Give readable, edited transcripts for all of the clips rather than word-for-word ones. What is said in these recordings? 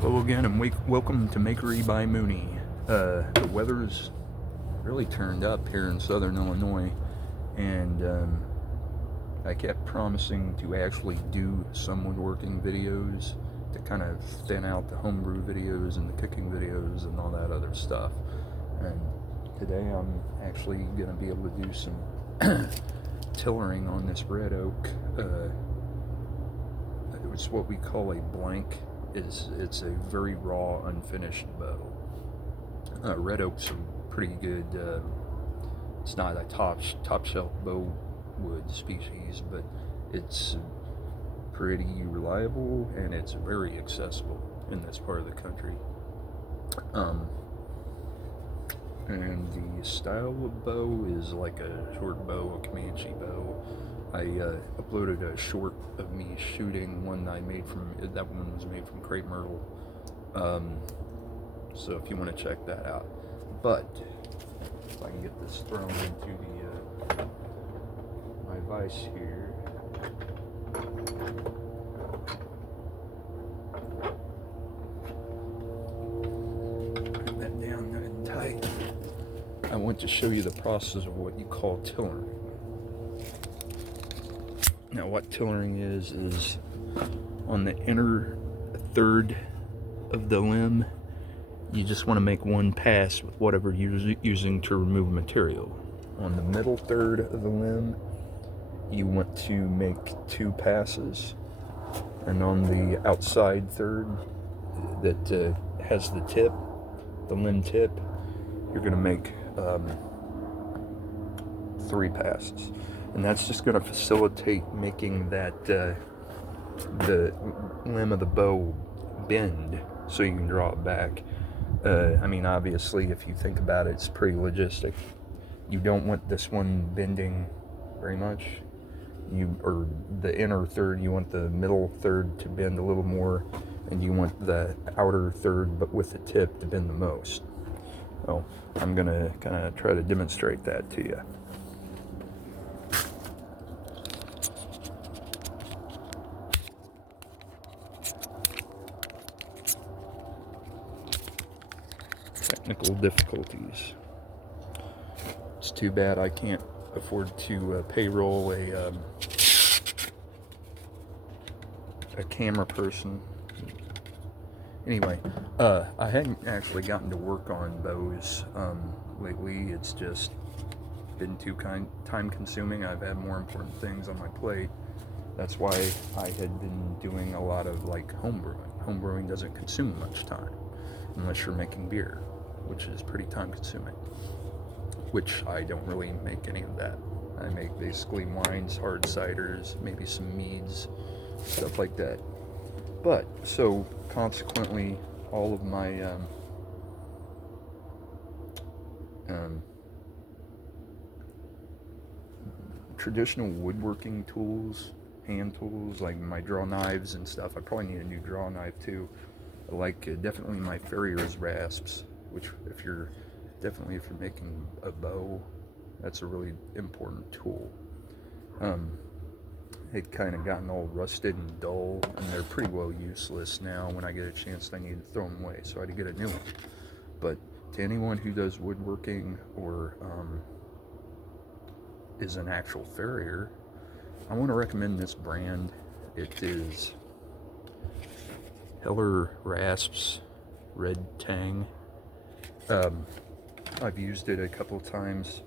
Hello again, and welcome to Makery by Mooney. The weather's really turned up here in southern Illinois, and I kept promising to actually do some woodworking videos to kind of thin out the homebrew videos and the cooking videos and all that other stuff. And today I'm actually going to be able to do some tillering on this red oak. It's what we call a blank. It's a very raw, unfinished bow. Red oak's a pretty good. It's not a top shelf bow wood species, but it's pretty reliable and it's very accessible in this part of the country. And the style of bow is like a short bow, a Comanche bow. I uploaded a short of me shooting one I made from, that one was made from crepe myrtle. So if you want to check that out. But if I can get this thrown into the my vise here. Put that down good and tight. I want to show you the process of what you call tillering. Now, what tillering is on the inner third of the limb, you just want to make one pass with whatever you're using to remove material. On the middle third of the limb, you want to make two passes. And on the outside third that has the tip, the limb tip, you're going to make 3 passes. And that's just going to facilitate making that the limb of the bow bend so you can draw it back. I mean, obviously, if you think about it, it's pretty logistic. You don't want this one bending very much. Or the inner third, you want the middle third to bend a little more, and you want the outer third, but with the tip, to bend the most. Well, I'm going to kind of try to demonstrate that to you. Technical difficulties. It's too bad I can't afford to payroll a camera person. Anyway, I hadn't actually gotten to work on bows lately. It's just been too time consuming. I've had more important things on my plate. That's why I had been doing a lot of like homebrewing. Homebrewing doesn't consume much time unless you're making beer, which is pretty time consuming, which I don't really make any of that. I make basically wines, hard ciders, maybe some meads, stuff like that. But, so consequently, all of my traditional woodworking tools, hand tools, like my draw knives and stuff, I probably need a new draw knife too. Like definitely my farrier's rasps, which if you're making a bow, that's a really important tool. They'd kind of gotten all rusted and dull, and they're pretty well useless now. When I get a chance, I need to throw them away, so I had to get a new one. But to anyone who does woodworking or is an actual farrier, I want to recommend this brand. It is Heller Rasps Red Tang. I've used it a couple times.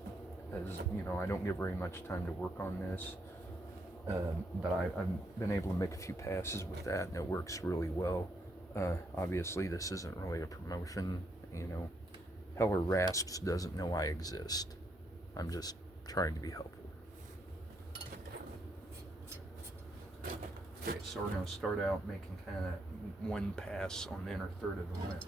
As you know, I don't get very much time to work on this, but I've been able to make a few passes with that, and it works really well. Obviously, this isn't really a promotion. You know, Heller Rasps doesn't know I exist. I'm just trying to be helpful. Okay, so we're going to start out making kind of one pass on the inner third of the limb.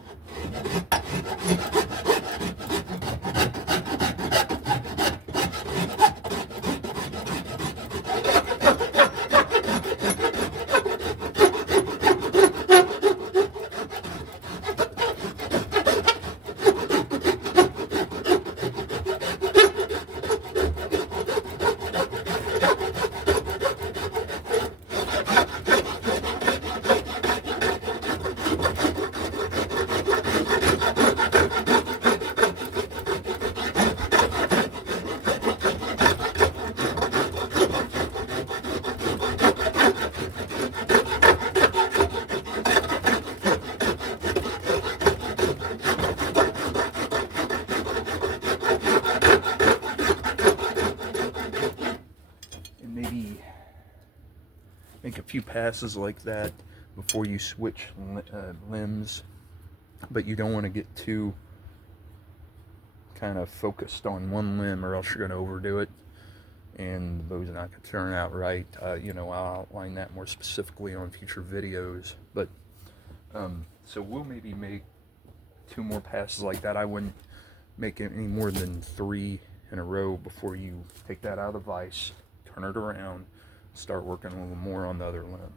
few passes like that before you switch limbs, but you don't want to get too kind of focused on one limb, or else you're going to overdo it and the bow's not going to turn out right. I'll outline that more specifically on future videos, but so we'll maybe make 2 more passes like that. I wouldn't make any more than 3 in a row before you take that out of the vise, turn it around, start working a little more on the other limb.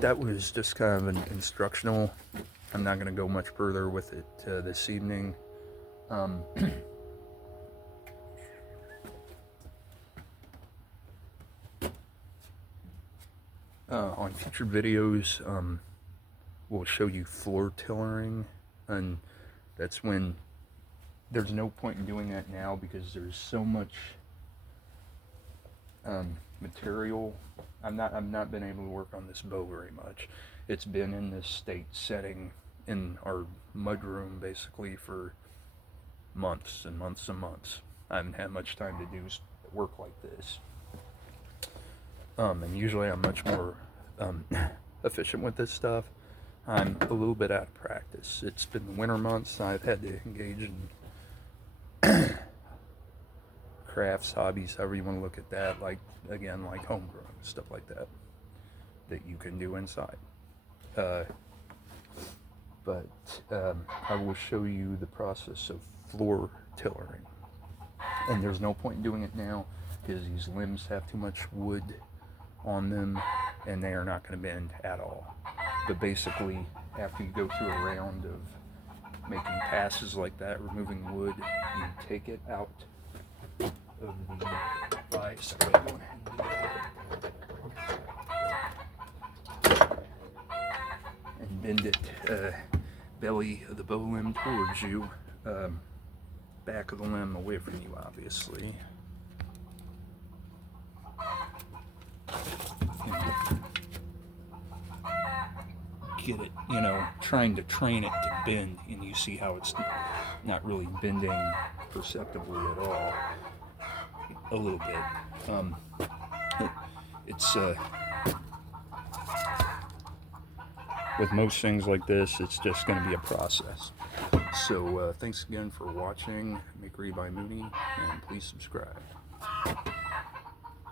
That was just kind of an instructional. I'm not going to go much further with it this evening. On future videos, we'll show you floor tillering, and that's when there's no point in doing that now because there's so much material. I've not been able to work on this bow very much. It's been in this state setting in our mudroom basically for months and months and months. I haven't had much time to do work like this. And usually I'm much more efficient with this stuff. I'm a little bit out of practice. It's been the winter months. I've had to engage in crafts, hobbies, however you want to look at that, like homegrown stuff like that you can do inside. But I will show you the process of floor tillering, and there's no point in doing it now because these limbs have too much wood on them and they are not going to bend at all. But basically, after you go through a round of making passes like that, removing wood, you take it out of the vise and bend it belly of the bow limb towards you, back of the limb away from you, obviously. Get it, trying to train it to bend, and you see how it's not really bending perceptibly at all. A little bit. It's with most things like this, it's just going to be a process. So thanks again for watching. Make read by Mooney, and please subscribe.